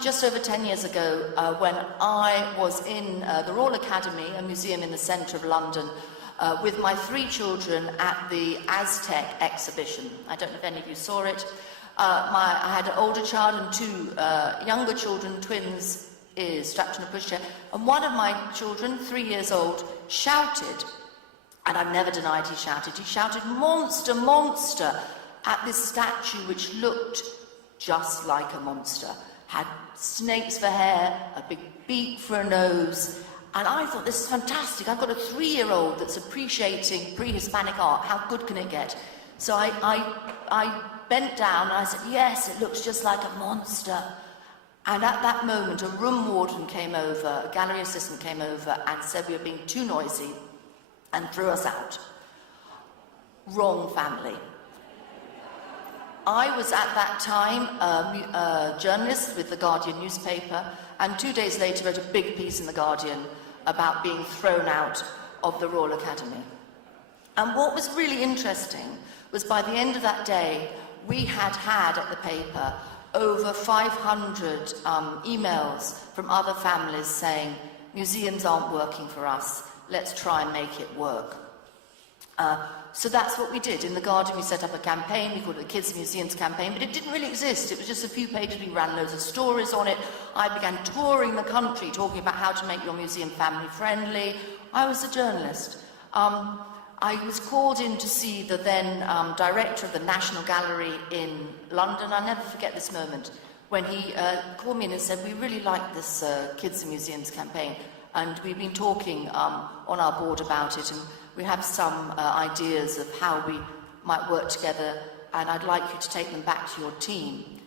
just over 10 years ago when I was in the Royal Academy, a museum in the centre of London, with my 3 children at the Aztec exhibition. I don't know if any of you saw it. I had an older child and 2 younger children, twins, strapped in a pushchair. And one of my children, 3 years old, shouted, and I've never denied he shouted, "Monster, monster," at this statue which looked just like a monster. Had snakes for hair, a big beak for a nose, and I thought, this is fantastic. I've got a 3-year-old that's appreciating pre-Hispanic art. How good can it get? So I bent down and I said, "Yes, it looks just like a monster." And at that moment, a room warden came over, a gallery assistant came over and said we were being too noisy and threw us out. Wrong family. I was at that time a journalist with the Guardian newspaper, and 2 days later wrote a big piece in the Guardian about being thrown out of the Royal Academy. And what was really interesting was by the end of that day, we had at the paper over 500 emails from other families saying, "Museums aren't working for us, let's try and make it work." So that's what we did. In The Guardian, we set up a campaign. We called it the Kids Museums Campaign, but it didn't really exist. It was just a few pages. We ran loads of stories on it. I began touring the country, talking about how to make your museum family-friendly. I was a journalist. I was called in to see the then director of the National Gallery in London. I'll never forget this moment, when he called me in and said, "We really like this Kids and Museums campaign, and we've been talking on our board about it, and we have some ideas of how we might work together, and I'd like you to take them back to your team."